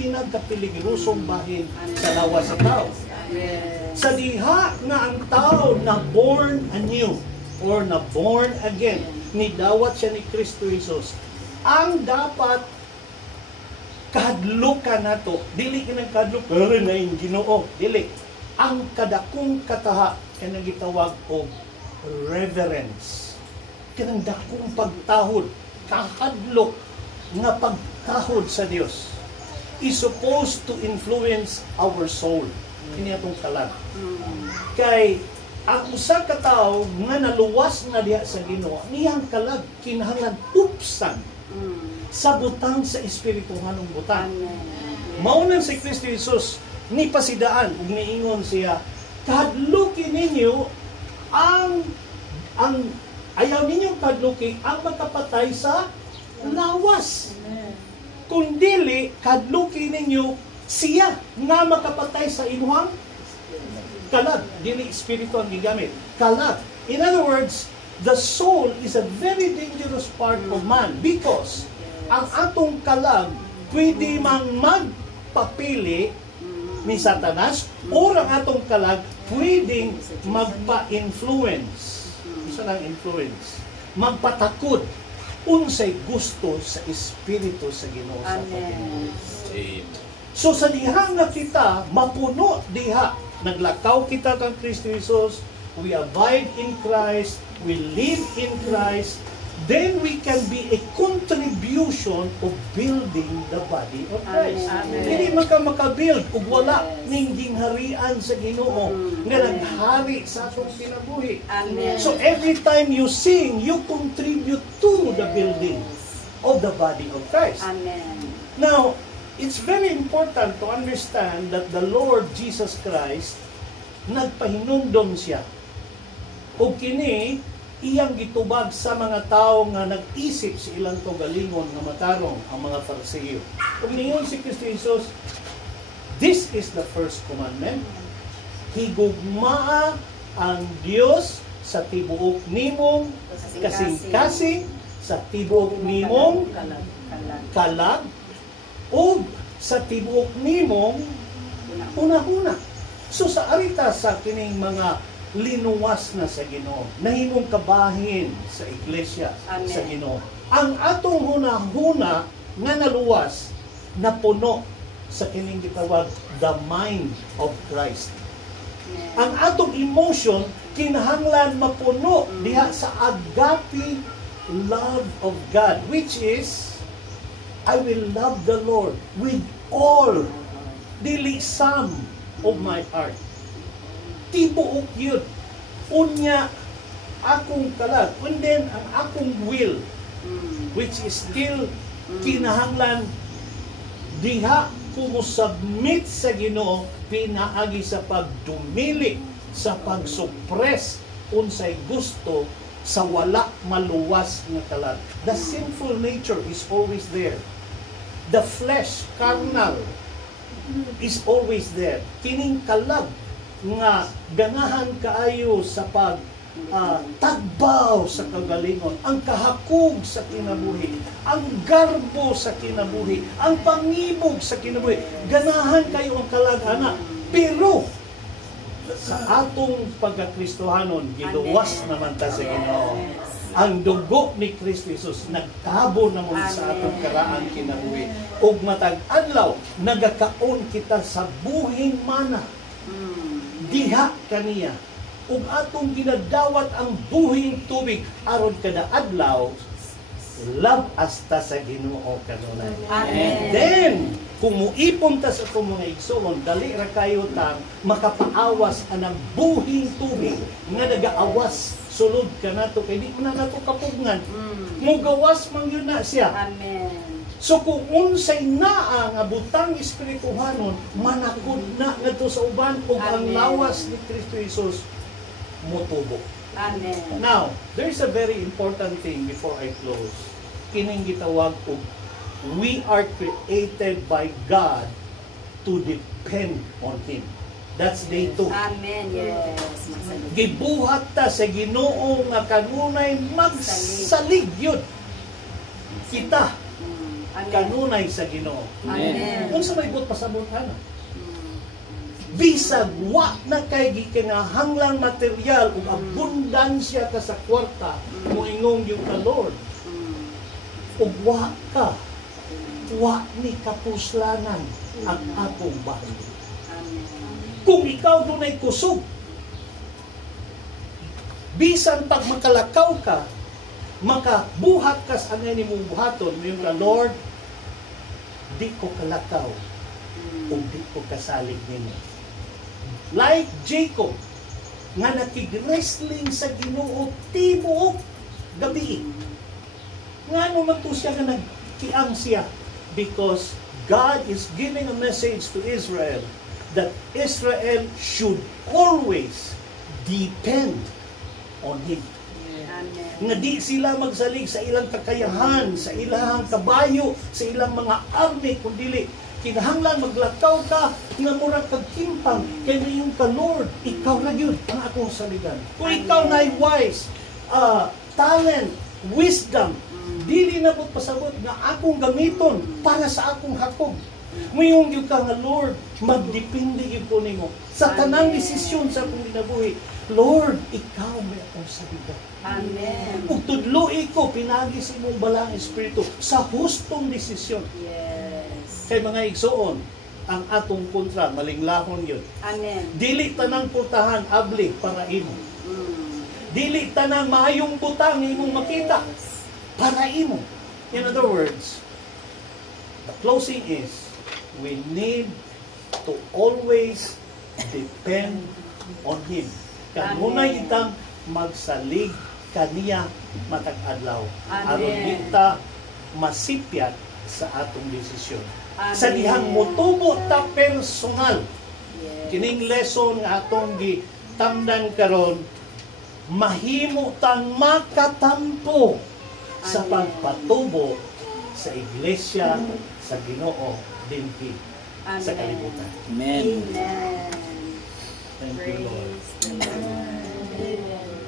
pinagkapiligrosong bahin sa lawas sa tao. Sa diha nga ang tao na born anew or na born again, nidawat siya ni Kristo Jesus. Ang dapat kahadlukan nato, dili kinang kahadlok pero na yung Ginoo, dili. Ang kadakong kataha kanang gitawag og reverence. Kanang dakong pagtahod, kahadlok nga pagkahod sa Dios is supposed to influence our soul. Kini atong kalag. Kay ang usa ka tawo nga naluwas na diha sa Ginoo, niyang kalag kinahanglan upsan sa butang sa espirituhanong butang. Maunan si Kristo Jesus ni pasidaan ug niingon siya, kahadluki ninyo ang ayaw ninyo kahadluki ang makapatay sa lawas. Kung dili kahadluki ninyo siya nga makapatay sa inyong kalag, dili espiritu ang gigamit. Kalag. In other words, the soul is a very dangerous part of man because ang atong kalag pwede mang magpapili ni Satanas o ang atong kalag pwedeng magpa-influence. Isa lang influence. Magpatakod unsay gusto sa espiritu sa Ginoo sa Panginoon. So sa diha nga kita mapuno diha, naglakaw kita kang Kristo Jesus, we abide in Christ, we live in Christ, then we can be a contribution of building the body of Christ. Hindi man ka makabuild ug wala ning gingharian sa Ginoo nga naghari sa atong kinabuhi. So every time you sing, you contribute to the building of the body of Christ. Now, it's very important to understand that the Lord Jesus Christ nagpahinumdom siya. O kini iyang gitubag sa mga tao nga nag-isip sa ilang kaugalingon nga matarong ang mga Fariseo. Kung ningon si Kristo Jesus, this is the first commandment. Higugmaa ang Dios sa tibuok nimong kasing-kasing, sa tibuok nimong kalag, o sa tibuok nimong una-una. So sa arita sa kining mga linuwas na sa Ginoo, nahimong kabahin sa iglesia sa Ginoo. Ang atong hunahuna nga naluwas, napuno sa kining gitawag the mind of Christ. Ang atong emotion kinahanglan mapuno diha sa agape love of God, which is I will love the Lord with all, dili some of my heart. Tibuok yun. Unya, akong kalag. And then, ang akong will, which is still kinahanglan diha kumusubmit sa Ginoo, pinaagi sa pagdumili, sa pagsuppress, unsay gusto, sa wala maluwas nga kalag. The sinful nature is always there. The flesh, carnal, is always there. Kining kalag, nga ganahan kaayo sa pag tagbaw sa kagalingon, ang kahakog sa kinabuhi, ang garbo sa kinabuhi, ang pangibog sa kinabuhi. Ganahan kayo ang kalagana. Pero sa atong pagkakristohanon, giluwas naman ta sa Ginoo. Ang dugo ni Kristo Jesus nagtabo naman sa atong karaang kinabuhi. Ug matag adlaw nagakaon kita sa buhing mana. Diha kaniya ug atong ginadawat ang buhing tubig aron kada adlaw love asta sa Ginoo kanunay. And then kung muipon ta sa atong mga igsoon, dali ra kayo tang makapaawas anang buhing tubig nga nagaawas sulod kanato kay di man nato kapugngan. Mugawas man yun na siya. So kung unsay naa nga butang espirituhanon, manakod na ngadto sa uban ug ang lawas ni Kristo Jesus motubo. Now, there's a very important thing before I close. Kining gitawag og we are created by God to depend on Him. That's day 2. Amen. Yes. Gibuhat ta sa Ginoo nga kanunay magsalig yun. Kita Amen. kanunay sa Ginoo. Amen. Kung sa may ibot pasabot ana. Bisag wa na kay gikinahanglang material ug abundansya ka sa kwarta moingong yung ka Lord. Ug wa ni kapuslanan ang atong bahay. Kung ikaw dunay kusog, bisan pag makalakaw ka, makabuhat ka sa angay ni mong buhaton, yung ka Lord, di ko kalakaw o di ko kasalig nimo. Like Jacob, nga nakig-wrestling sa Ginoo tibuok gabi. Nga naman to siya nga nagkiang siya? Because God is giving a message to Israel that Israel should always depend on Him. Nga di sila magsalig sa ilang kakayahan, sa ilang kabayo, sa ilang mga army, kundi kinahanglan maglakaw ka nga murag kagkimpang kay yung ka Lord, ikaw ra gyud ang akong saligan. Kung ikaw na wise, talent, wisdom, dili na po pasabot nga akong gamiton para sa akong hakog. Mayong yung ka nga Lord, magdepende yun po nimo sa tanang desisyon sa akong ginabuhi. Lord, ikaw may akong saligan. Amen. Ug tudloi ko pinagi sa imong balang espiritu sa hustong desisyon. Yes. Kay mga igsoon, ang atong kontra malinglahon yun. Amen. Dili tanang putahan abli para imo. Dili tanang maayong butang imong makita para imo. In other words, the closing is, we need to always depend on Him. Kanunay itang magsalig kaniya matag adlaw. Aron kita masipyat sa atong desisyon. Sa dihang motubo ta personal. Kining lesson nga atong gitamdan karon, mahimo tang makatampo sa pagpatubo sa iglesia sa Ginoo dinhi sa kalibutan. Amen. Amen. Thank you, Lord. Praise the Lord. Amen.